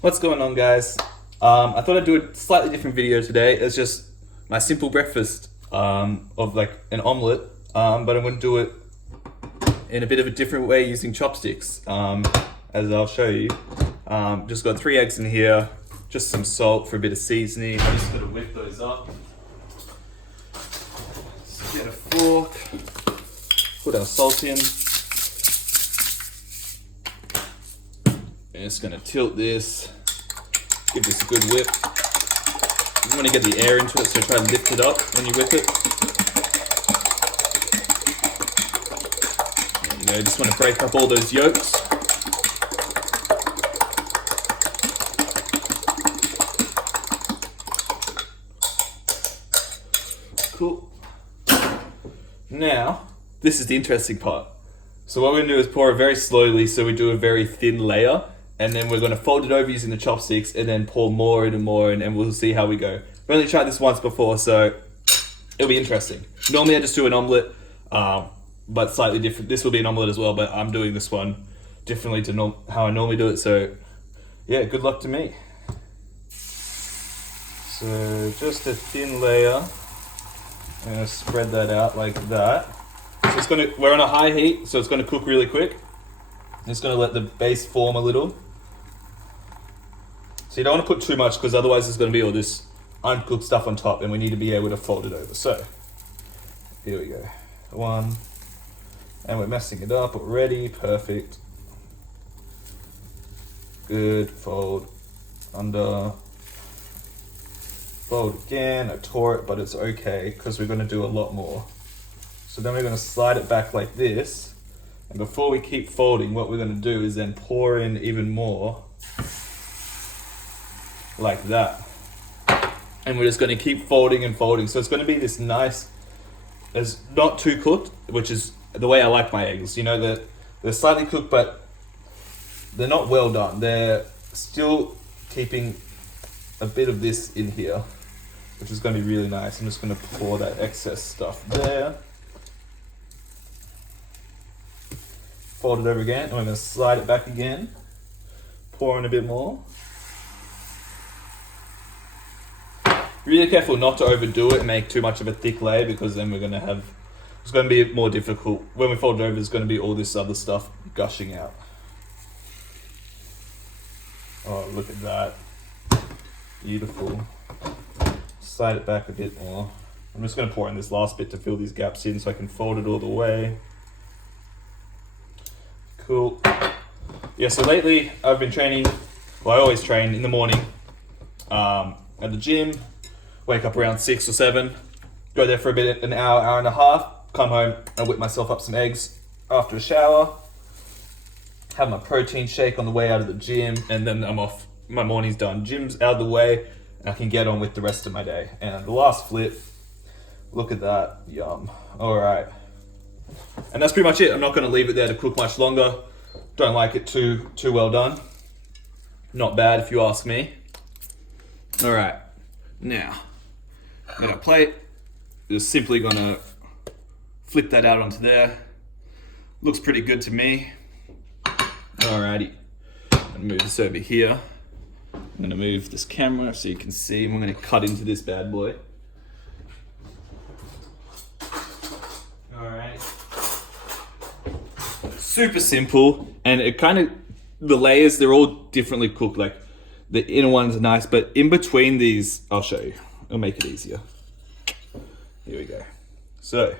What's going on, guys? I thought I'd do a slightly different video today. It's just my simple breakfast of like an omelette, but I'm going to do it in a bit of a different way using chopsticks, as I'll show you. Just got 3 eggs in here, just some salt for a bit of seasoning. I'm just going to whip those up. Let's get a fork, put our salt in. And just going to tilt this, give this a good whip. You want to get the air into it, so try to lift it up when you whip it. There you go, just want to break up all those yolks. Cool. Now, this is the interesting part. So what we're going to do is pour it very slowly, so we do a very thin layer. And then we're going to fold it over using the chopsticks and then pour more and more, and we'll see how we go. We've only tried this once before, so it'll be interesting. Normally I just do an omelette, but slightly different. This will be an omelette as well, but I'm doing this one differently to how I normally do it. So yeah, good luck to me. So just a thin layer. I'm going to spread that out like that. So we're on a high heat, so it's going to cook really quick. It's going to let the base form a little. So you don't want to put too much, because otherwise there's going to be all this uncooked stuff on top, and we need to be able to fold it over. So here we go. 1, and we're messing it up already. Perfect. Good. Fold under. Fold again. I tore it, but it's okay because we're going to do a lot more. So then we're going to slide it back like this. And before we keep folding, what we're going to do is then pour in even more, like that. And we're just going to keep folding and folding. So it's going to be this nice, it's not too cooked, which is the way I like my eggs. You know, they're slightly cooked, but they're not well done. They're still keeping a bit of this in here, which is going to be really nice. I'm just going to pour that excess stuff there. Fold it over again, and we're going to slide it back again. Pour in a bit more. Really careful not to overdo it and make too much of a thick layer, because then it's going to be more difficult. When we fold it over, there's going to be all this other stuff gushing out. Oh, look at that. Beautiful. Slide it back a bit more. I'm just going to pour in this last bit to fill these gaps in so I can fold it all the way. Cool. Yeah, so lately I've been training, well, I always train in the morning at the gym, wake up around 6 or 7, go there for a bit, an hour, hour and a half, come home and whip myself up some eggs after a shower, have my protein shake on the way out of the gym, and then I'm off. My morning's done. Gym's out of the way, and I can get on with the rest of my day. And the last flip, look at that, yum. All right. And that's pretty much it. I'm not going to leave it there to cook much longer. Don't like it too well done. Not bad if you ask me. All right, now I'm going to plate. Just simply going to flip that out onto there. Looks pretty good to me. Alrighty, I'm going to move this over here. I'm going to move this camera so you can see. I'm going to cut into this bad boy. Super simple, and it kind of, the layers, they're all differently cooked. Like the inner ones are nice, but in between these, I'll show you. I'll make it easier. Here we go. So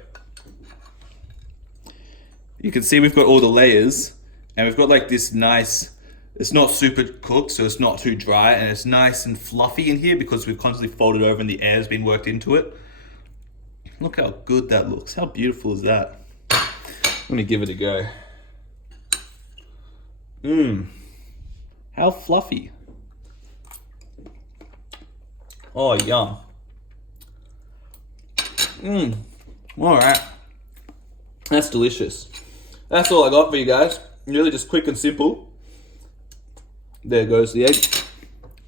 you can see we've got all the layers, and we've got like this nice, it's not super cooked, so it's not too dry, and it's nice and fluffy in here because we've constantly folded over and the air's been worked into it. Look how good that looks. How beautiful is that? Let me give it a go. How fluffy. Oh, yum. All right. That's delicious. That's all I got for you guys. Really just quick and simple. There goes the egg.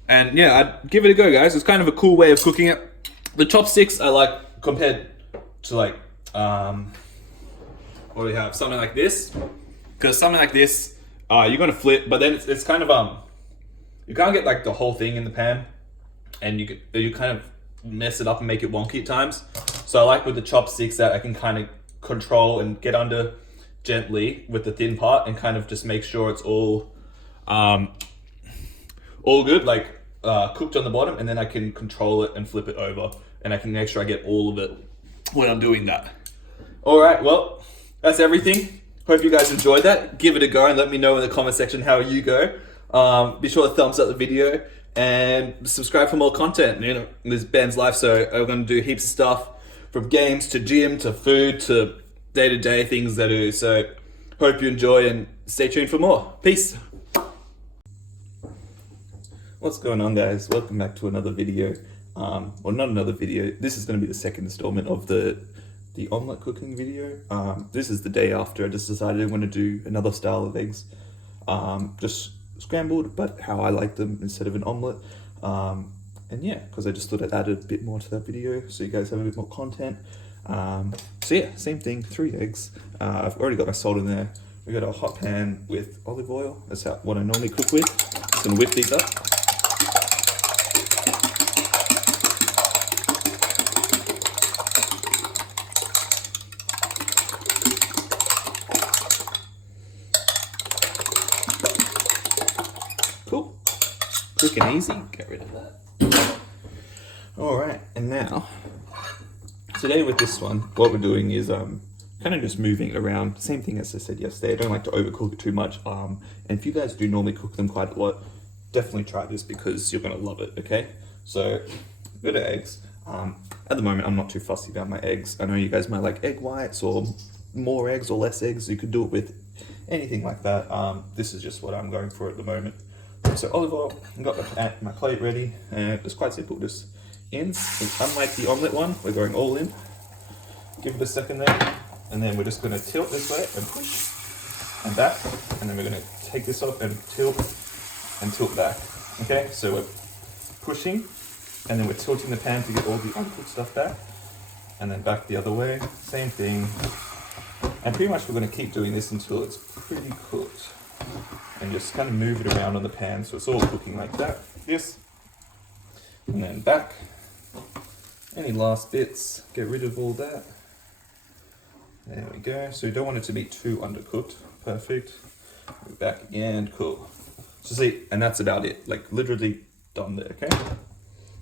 And yeah, I'd give it a go, guys. It's kind of a cool way of cooking it. The chopsticks I like compared to like, what do we have? Something like this. Because something like this, you're gonna flip, but then it's kind of you can't get like the whole thing in the pan, and you kind of mess it up and make it wonky at times. So I like with the chopsticks that I can kind of control and get under gently with the thin part and kind of just make sure it's all good, like cooked on the bottom, and then I can control it and flip it over, and I can make sure I get all of it when I'm doing that. All right, well, that's everything. Hope you guys enjoyed that. Give it a go and let me know in the comment section how you go. Be sure to thumbs up the video and subscribe for more content. You know, this is Ben's life, so I'm going to do heaps of stuff from games to gym to food to day-to-day things that I do. So hope you enjoy and stay tuned for more. Peace. What's going on, guys? Welcome back to another video. Well, not another video. This is going to be the second installment of the omelette cooking video. This is the day after I just decided I want to do another style of eggs. Just scrambled, but how I like them instead of an omelette. And yeah, because I just thought I'd add a bit more to that video so you guys have a bit more content. So yeah, same thing, 3 eggs. I've already got my salt in there. We got a hot pan with olive oil. That's what I normally cook with. Just gonna whip these up. Cool, quick and easy. Get rid of that. All right, and now, today with this one, what we're doing is kind of just moving it around. Same thing as I said yesterday. I don't like to overcook it too much. And if you guys do normally cook them quite a lot, definitely try this because you're gonna love it. Okay, so good eggs. At the moment, I'm not too fussy about my eggs. I know you guys might like egg whites or more eggs or less eggs. You could do it with anything like that. This is just what I'm going for at the moment. So olive oil, I've got my plate ready, and it's quite simple. Just in, unlike the omelette one, we're going all in. Give it a second there, and then we're just going to tilt this way and push and back, and then we're going to take this off and tilt back. Okay, so we're pushing, and then we're tilting the pan to get all the uncooked stuff back, and then back the other way, same thing. And pretty much we're going to keep doing this until it's pretty cooked. And just kind of move it around on the pan so it's all cooking like that. Yes. And then back. Any last bits, get rid of all that. There we go. So you don't want it to be too undercooked. Perfect. Move back again. Cool. So see, and that's about it. Like literally done there, okay?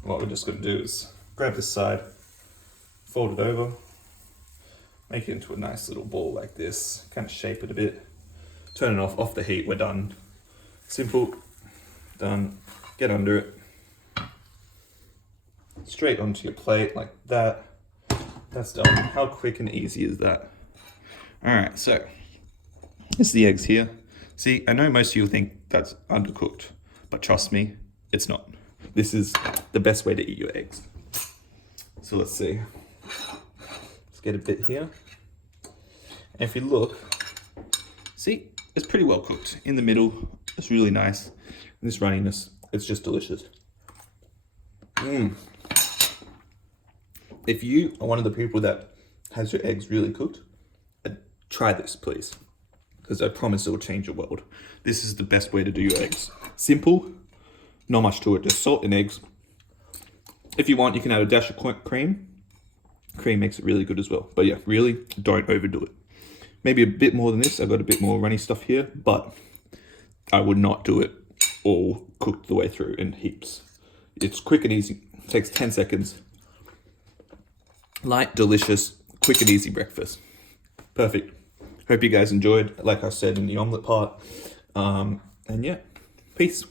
What we're just going to do is grab this side, fold it over, make it into a nice little ball like this, kind of shape it a bit. Turn it off the heat, we're done. Simple, done. Get under it. Straight onto your plate like that. That's done. How quick and easy is that? All right, so this is the eggs here. See, I know most of you think that's undercooked, but trust me, it's not. This is the best way to eat your eggs. So let's see. Let's get a bit here. And if you look, see, it's pretty well cooked. In the middle, it's really nice. And this runniness, it's just delicious. If you are one of the people that has your eggs really cooked, try this, please. Because I promise it will change your world. This is the best way to do your eggs. Simple, not much to it, just salt and eggs. If you want, you can add a dash of cream. Cream makes it really good as well. But yeah, really, don't overdo it. Maybe a bit more than this. I've got a bit more runny stuff here, but I would not do it all cooked the way through in heaps. It's quick and easy. It takes 10 seconds. Light, delicious, quick and easy breakfast. Perfect. Hope you guys enjoyed, like I said in the omelette part. And yeah, peace.